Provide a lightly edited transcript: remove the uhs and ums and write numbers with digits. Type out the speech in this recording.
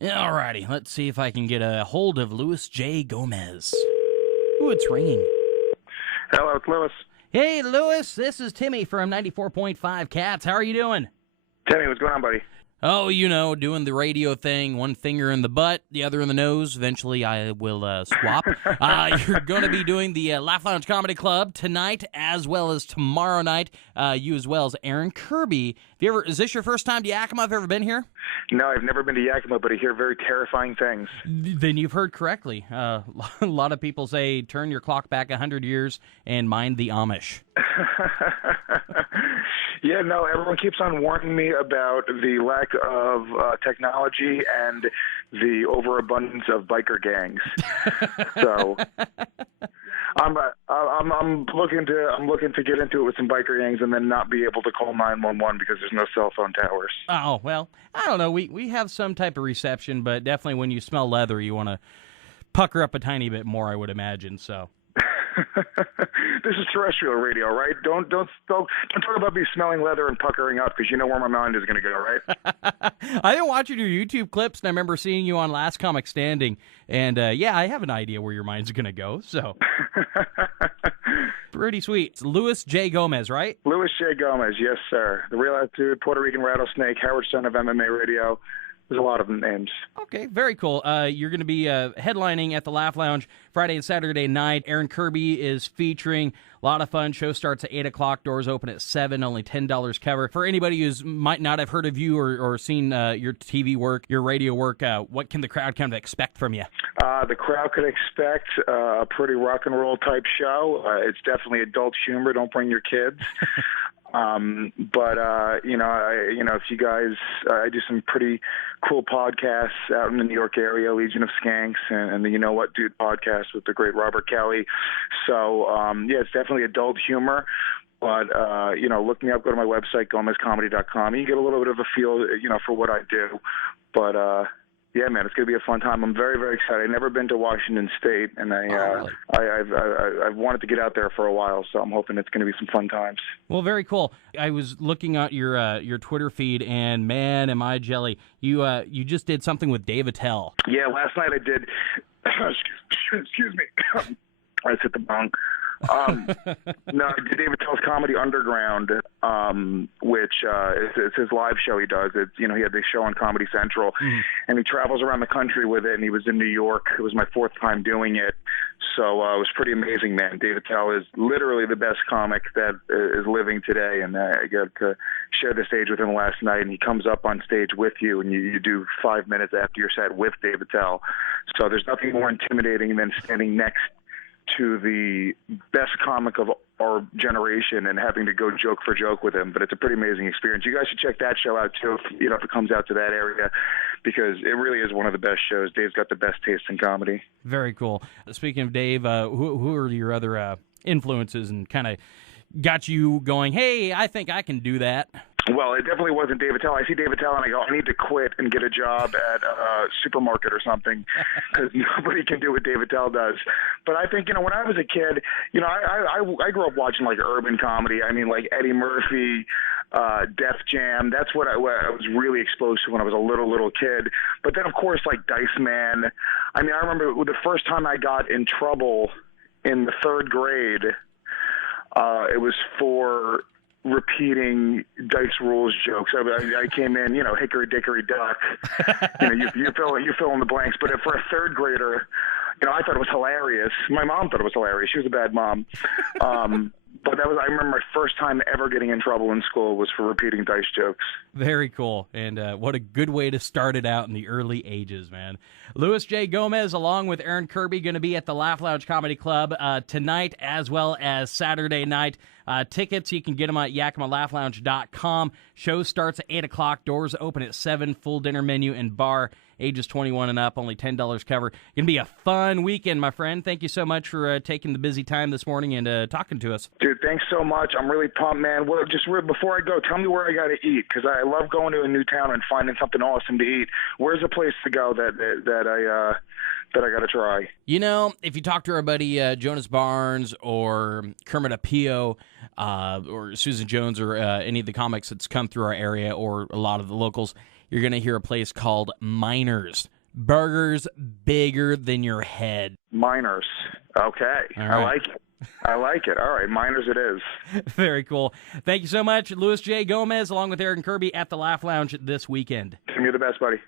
Alrighty, let's see if I can get a hold of Louis J. Gomez. Ooh, it's ringing. Hello, it's Louis. Hey, Louis, this is Timmy from 94.5 Cats. How are you doing? Timmy, what's going on, buddy? Oh, you know, doing the radio thing, one finger in the butt, the other in the nose. Eventually, I will swap. You're going to be doing the Laugh Lounge Comedy Club tonight as well as tomorrow night. You as well as Aaron Kirby. Is this your first time to Yakima? Have you ever been here? No, I've never been to Yakima, but I hear very terrifying things. Then you've heard correctly. A lot of people say turn your clock back 100 years and mind the Amish. Yeah, no, everyone keeps on warning me about the lack of technology and the overabundance of biker gangs. So I'm looking to get into it with some biker gangs and then not be able to call 911 because there's no cell phone towers. Oh, well, I don't know. We have some type of reception, but definitely when you smell leather, you want to pucker up a tiny bit more, I would imagine, so. This is terrestrial radio, right? Don't talk about me smelling leather and puckering up because you know where my mind is going to go, right? I've been watching your YouTube clips, and I remember seeing you on Last Comic Standing, and yeah, I have an idea where your mind's going to go, so. Pretty sweet. It's Louis J. Gomez, right? Louis J. Gomez, yes, sir. The Real Attitude, Puerto Rican Rattlesnake, Howard Stern of MMA Radio. There's a lot of names. Okay, very cool. You're going to be headlining at the Laugh Lounge Friday and Saturday night. Aaron Kirby is featuring. A lot of fun. Show starts at 8 o'clock. Doors open at 7. Only $10 cover. For anybody who might not have heard of you or seen your TV work, your radio work, what can the crowd kind of expect from you? The crowd could expect a pretty rock and roll type show. It's definitely adult humor. Don't bring your kids. If you guys, I do some pretty cool podcasts out in the New York area, Legion of Skanks and the You Know What Dude podcast with the great Robert Kelly. So, it's definitely adult humor. But, look me up, go to my website, gomezcomedy.com. You get a little bit of a feel, for what I do. But, yeah, man, it's going to be a fun time. I'm very, very excited. I've never been to Washington State, and I've wanted to get out there for a while, so I'm hoping it's going to be some fun times. Well, very cool. I was looking at your Twitter feed, and man, am I jelly. You just did something with Dave Attell. Yeah, last night I did. Excuse me. I just hit the bong. No, I did David Tell's Comedy Underground, which it's his live show he does. It's, he had this show on Comedy Central, and he travels around the country with it, and he was in New York. It was my fourth time doing it, so it was pretty amazing, man. David Tell is literally the best comic that is living today, and I got to share the stage with him last night, and he comes up on stage with you, and you do 5 minutes after your set with David Tell. So there's nothing more intimidating than standing next to the best comic of our generation and having to go joke for joke with him. But it's a pretty amazing experience. You guys should check that show out too, if it comes out to that area, because it really is one of the best shows. Dave's got the best taste in comedy. Very cool. Speaking of Dave, who are your other influences and kind of got you going, hey, I think I can do that? Well, it definitely wasn't David Tell. I see David Tell and I go, I need to quit and get a job at a supermarket or something because nobody can do what David Tell does. But I think, when I was a kid, I grew up watching like urban comedy. I mean, like Eddie Murphy, Def Jam. That's what I was really exposed to when I was a little kid. But then, of course, like Dice Man. I mean, I remember the first time I got in trouble in the third grade, it was for repeating Dice Rules jokes. I came in, hickory dickory duck. You fill in the blanks. But for a third grader, I thought it was hilarious. My mom thought it was hilarious. She was a bad mom. But I remember my first time ever getting in trouble in school was for repeating Dice jokes. Very cool. And what a good way to start it out in the early ages, man. Louis J. Gomez, along with Aaron Kirby, going to be at the Laugh Lounge Comedy Club tonight as well as Saturday night. Tickets, you can get them at YakimaLaughLounge.com. Show starts at 8 o'clock. Doors open at 7. Full dinner menu and bar. Ages 21 and up, only $10 cover. Going to be a fun weekend, my friend. Thank you so much for taking the busy time this morning and talking to us. Dude, thanks so much. I'm really pumped, man. Well, before I go, tell me where I got to eat, because I love going to a new town and finding something awesome to eat. Where's a place to go that I got to try? If you talk to our buddy Jonas Barnes or Kermit Apio or Susan Jones or any of the comics that's come through our area or a lot of the locals, you're going to hear a place called Miners. Burgers bigger than your head. Miners. Okay. All right. I like it. I like it. All right. Miners it is. Very cool. Thank you so much, Louis J. Gomez, along with Aaron Kirby at the Laugh Lounge this weekend. Tim, you're the best, buddy.